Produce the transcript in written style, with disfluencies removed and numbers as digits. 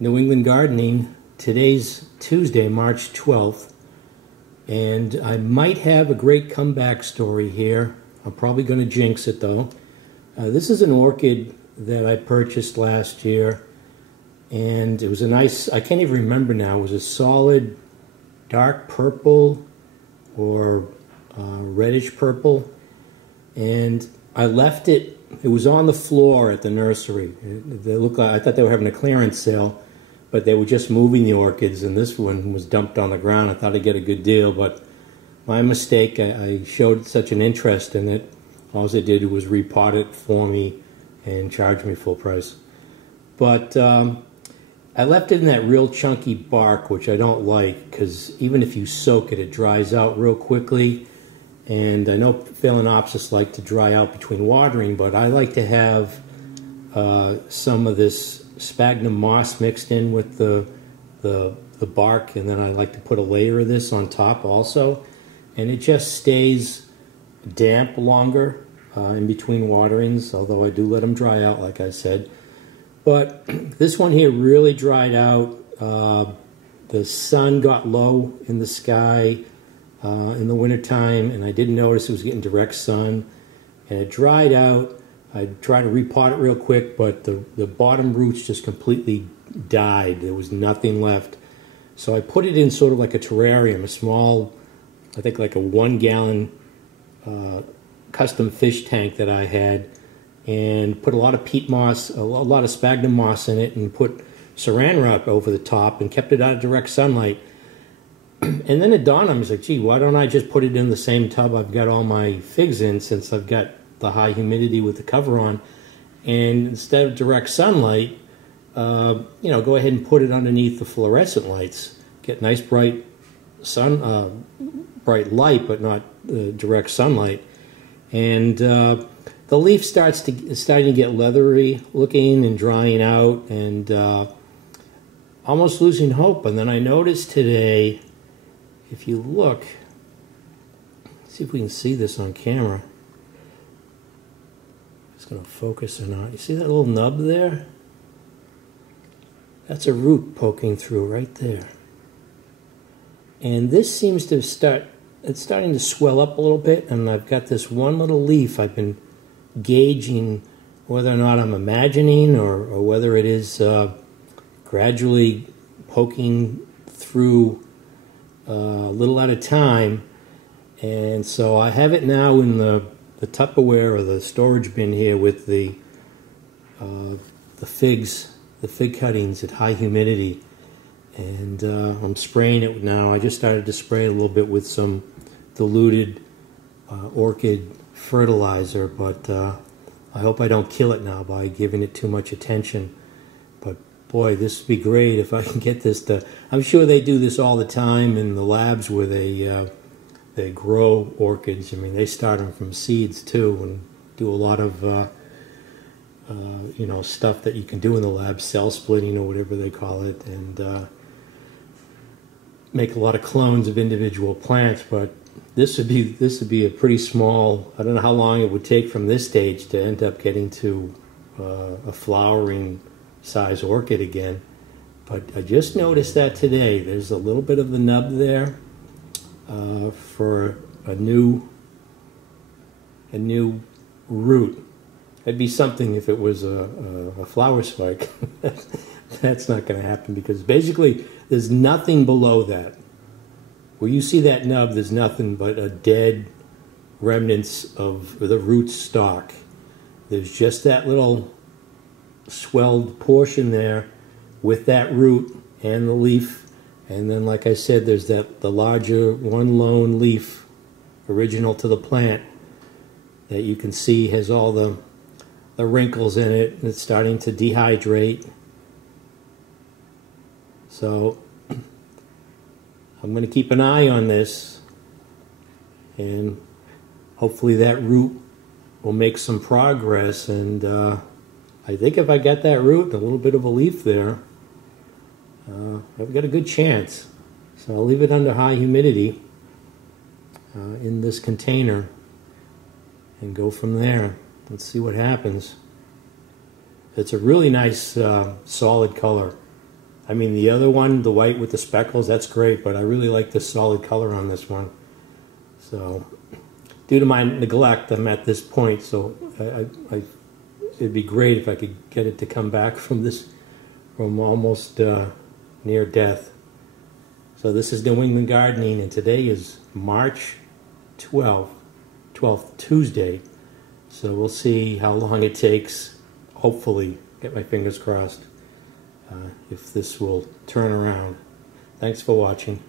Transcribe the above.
New England Gardening. Today's Tuesday, March 12th, and I might have a great comeback story here. I'm probably going to jinx it though. This is an orchid that I purchased last year, and it was a nice, I can't even remember now, it was a solid dark purple or reddish purple, and I left it. It was on the floor at the nursery. They looked like, I thought they were having a clearance sale, but they were just moving the orchids, and this one was dumped on the ground. I thought I'd get a good deal, but my mistake, I showed such an interest in it. All they did was repot it for me and charge me full price. But I left it in that real chunky bark, which I don't like, because even if you soak it, it dries out real quickly. And I know Phalaenopsis like to dry out between watering, but I like to have some of this sphagnum moss mixed in with the bark, and then I like to put a layer of this on top also, and it just stays damp longer in between waterings, although I do let them dry out like I said. But this one here really dried out. The sun got low in the sky in the wintertime, and I didn't notice it was getting direct sun, and it dried out. I tried to repot it real quick, but the bottom roots just completely died. There was nothing left. So I put it in sort of like a terrarium, a small, I think like a 1 gallon custom fish tank that I had, and put a lot of peat moss, a lot of sphagnum moss in it, and put saran wrap over the top and kept it out of direct sunlight. And then it dawned on me, like, gee, why don't I just put it in the same tub I've got all my figs in, since I've got the high humidity with the cover on, and instead of direct sunlight, you know, go ahead and put it underneath the fluorescent lights. Get nice bright bright light, but not direct sunlight. And the leaf starting to get leathery looking and drying out, and almost losing hope. And then I noticed today, if you look, see if we can see this on camera. It's going to focus or not. You see that little nub there? That's a root poking through right there. And this seems to it's starting to swell up a little bit, and I've got this one little leaf. I've been gauging whether or not I'm imagining, or whether it is gradually poking through a little at a time. And so I have it now in the Tupperware or the storage bin here with the figs, the fig cuttings at high humidity, and I'm spraying it now. I just started to spray it a little bit with some diluted orchid fertilizer, but I hope I don't kill it now by giving it too much attention. But boy, this would be great if I can get this to. I'm sure they do this all the time in the labs where they grow orchids. I mean, they start them from seeds too, and do a lot of you know, stuff that you can do in the lab, cell splitting or whatever they call it, and make a lot of clones of individual plants. But this would be a pretty small. I don't know how long it would take from this stage to end up getting to a flowering size orchid again. But I just noticed that today. There's a little bit of the nub there. For a new root. That'd be something if it was a flower spike. That's not going to happen, because basically there's nothing below that. Where you see that nub, there's nothing but a dead remnants of the root stock. There's just that little swelled portion there with that root and the leaf. And then, like I said, there's the larger one lone leaf, original to the plant, that you can see has all the wrinkles in it. It's starting to dehydrate. So I'm going to keep an eye on this, and hopefully that root will make some progress. And I think if I got that root and a little bit of a leaf there, I've got a good chance. So I'll leave it under high humidity in this container and go from there. Let's see what happens. It's a really nice solid color. I mean, the other one, the white with the speckles, that's great, but I really like the solid color on this one. So, due to my neglect, I'm at this point, so it'd be great if I could get it to come back from almost near death. So this is New England Gardening, and today is March 12th, Tuesday. So we'll see how long it takes, hopefully, get my fingers crossed, if this will turn around. Thanks for watching.